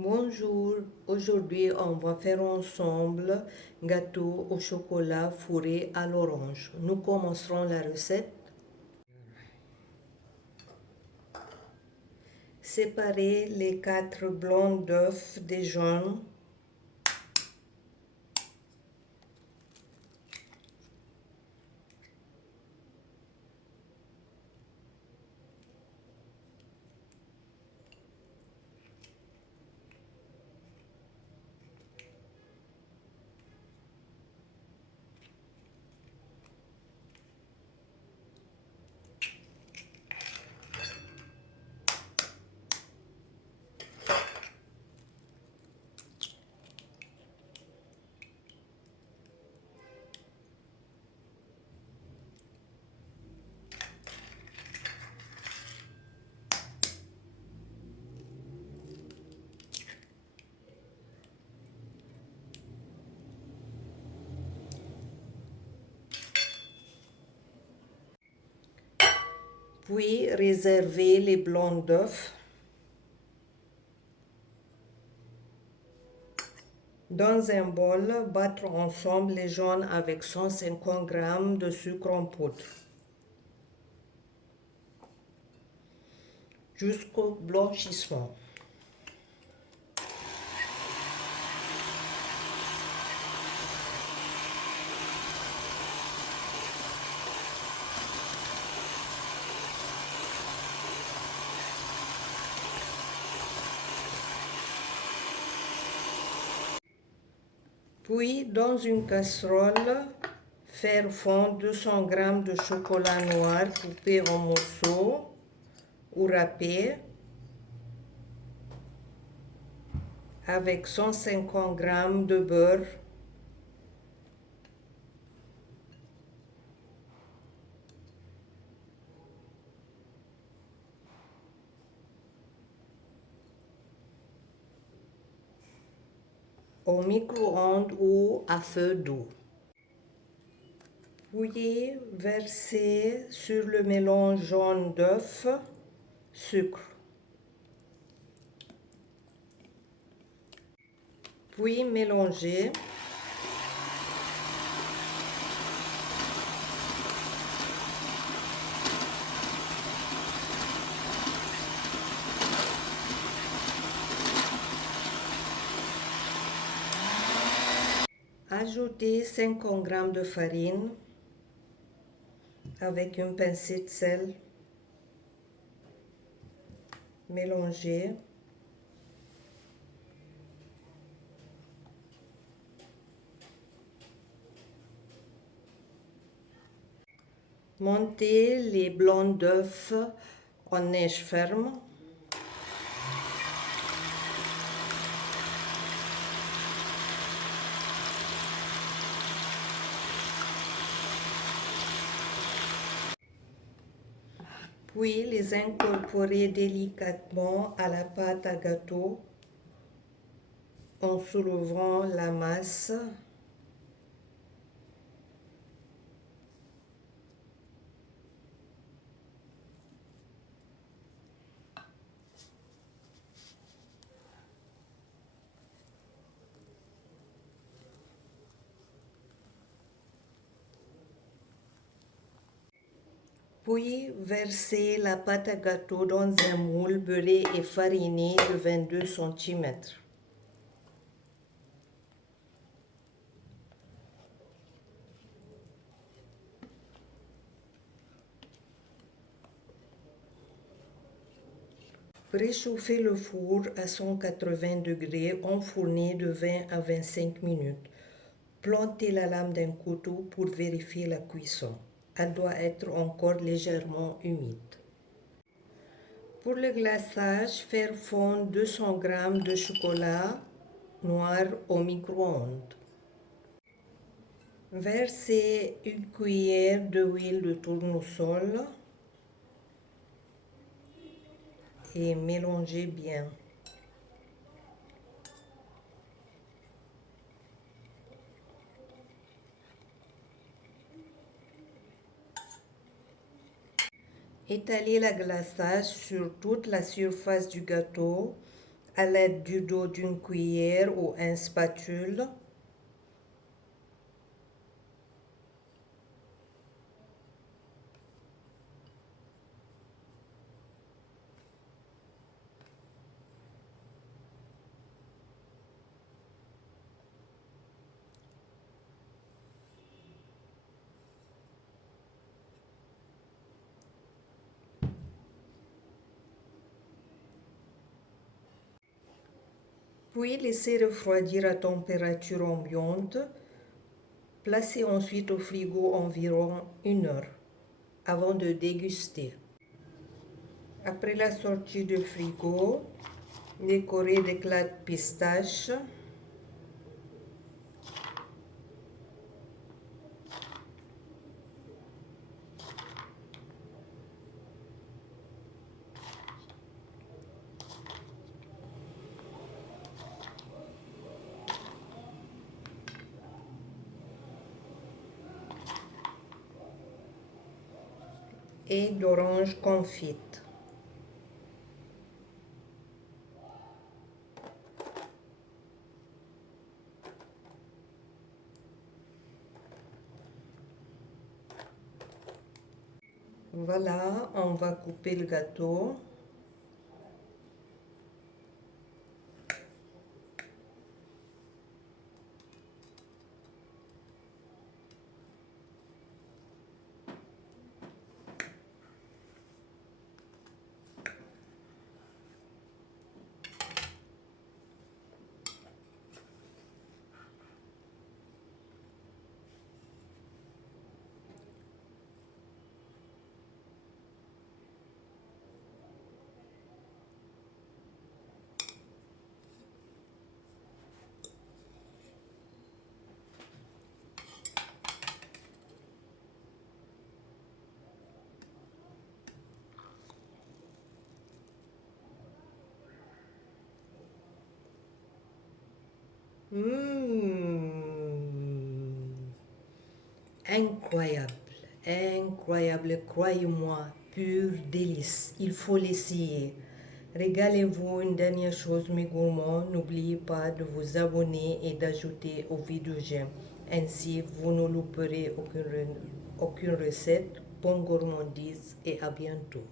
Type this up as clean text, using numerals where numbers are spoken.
Bonjour, aujourd'hui on va faire ensemble gâteau au chocolat fourré à l'orange. Nous commencerons la recette. Séparez les 4 blancs d'œufs des jaunes. Puis réservez les blancs d'œufs. Dans un bol, battre ensemble les jaunes avec 150 g de sucre en poudre jusqu'au blanchissement. Puis, dans une casserole, faire fondre 200 g de chocolat noir coupé en morceaux ou râpé avec 150 g de beurre, au micro-ondes ou à feu doux. Puis verser sur le mélange jaune d'œuf, sucre. Puis mélanger. Ajoutez 50 g de farine avec une pincée de sel. Mélanger. Montez les blancs d'œufs en neige ferme. Puis les incorporer délicatement à la pâte à gâteau en soulevant la masse. Puis verser la pâte à gâteau dans un moule beurré et fariné de 22 cm. Préchauffez le four à 180 degrés, enfourné de 20 à 25 minutes. Plantez la lame d'un couteau pour vérifier la cuisson. Elle doit être encore légèrement humide. Pour le glaçage, faire fondre 200 g de chocolat noir au micro-ondes. Versez une cuillère d'huile de tournesol et mélangez bien. Étalez le glaçage sur toute la surface du gâteau à l'aide du dos d'une cuillère ou un spatule. Puis laissez refroidir à température ambiante. Placez ensuite au frigo environ 1 heure avant de déguster. Après la sortie du frigo, décorez d'éclats de pistache. Et d'orange confite. Voilà, on va couper le gâteau. Incroyable, incroyable, croyez-moi, pur délice. Il faut l'essayer. Régalez-vous. Une dernière chose, mes gourmands, n'oubliez pas de vous abonner et d'ajouter aux vidéos j'aime. Ainsi, vous ne louperez aucune recette. Bonne gourmandise et à bientôt.